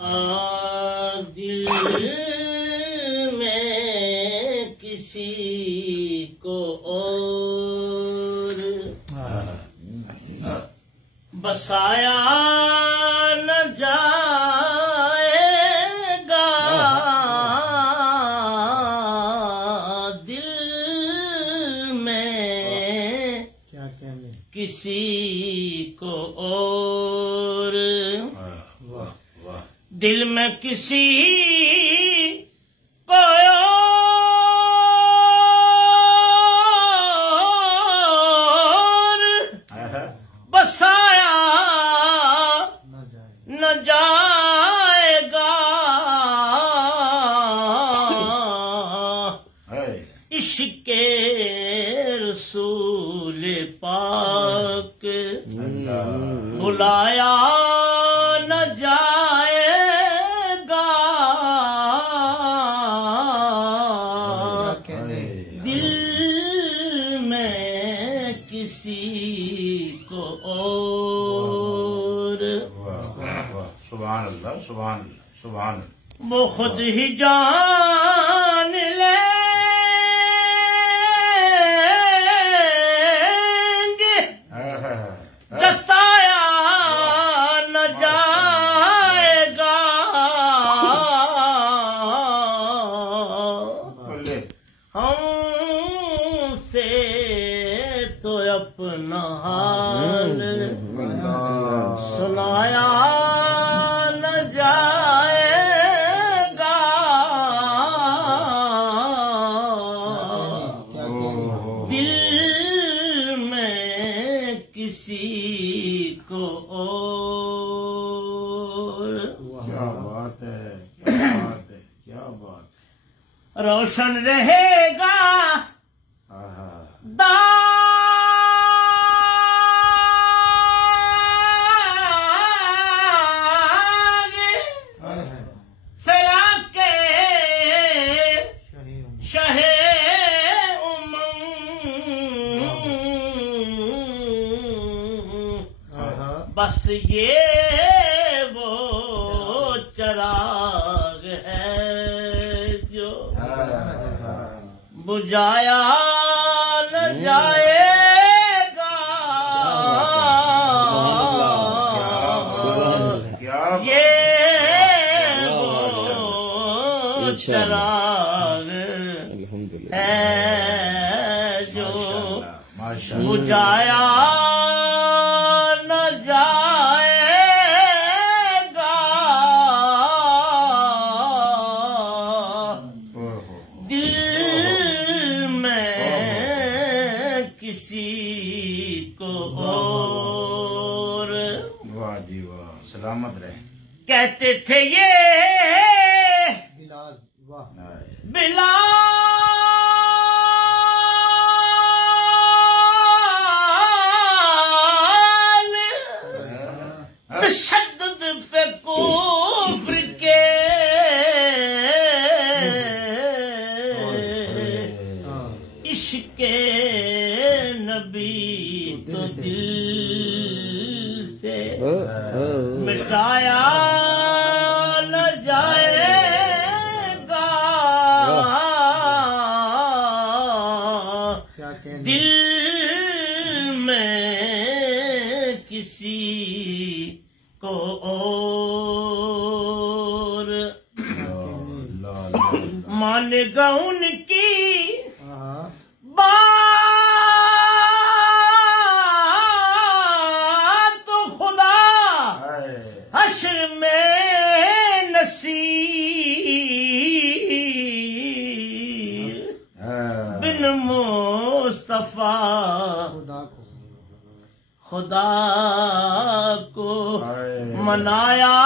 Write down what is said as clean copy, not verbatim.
दिल में किसी को और बसाया न जाएगा, दिल में किसी को और, दिल में किसी को और बसाया न जाएगा, इश्क़े रसूल पाक बुलाया न जाएगा, दिल में किसी को और। सुभान अल्लाह, सुभान अल्लाह, सुभान अल्लाह। वो खुद ही जान लेंगे, जताया न जाएगा, हमसे तो अपना हाल सुनाया न जाएगा, दिल में किसी को और। क्या बात है, क्या बात है, क्या बात है। रोशन रहेगा दाग फैला के शहे बस ये वो चराग है जो बुझाया न जाएगा, ये वो चराग है जो बुझाया न जाएगा, दिल में किसी को और। वाह जी वाह, सलामत रहे। कहते थे ये बिलाल तशद्दुद पे कुफ्र के इश्क़े नबी तो दिल से मिटाया न जाएगा, दिल में किसी को और। मानेगा उनकी बात तो खुदा हश्र में नसीर बिन मुस्तफा खुदा को मनाया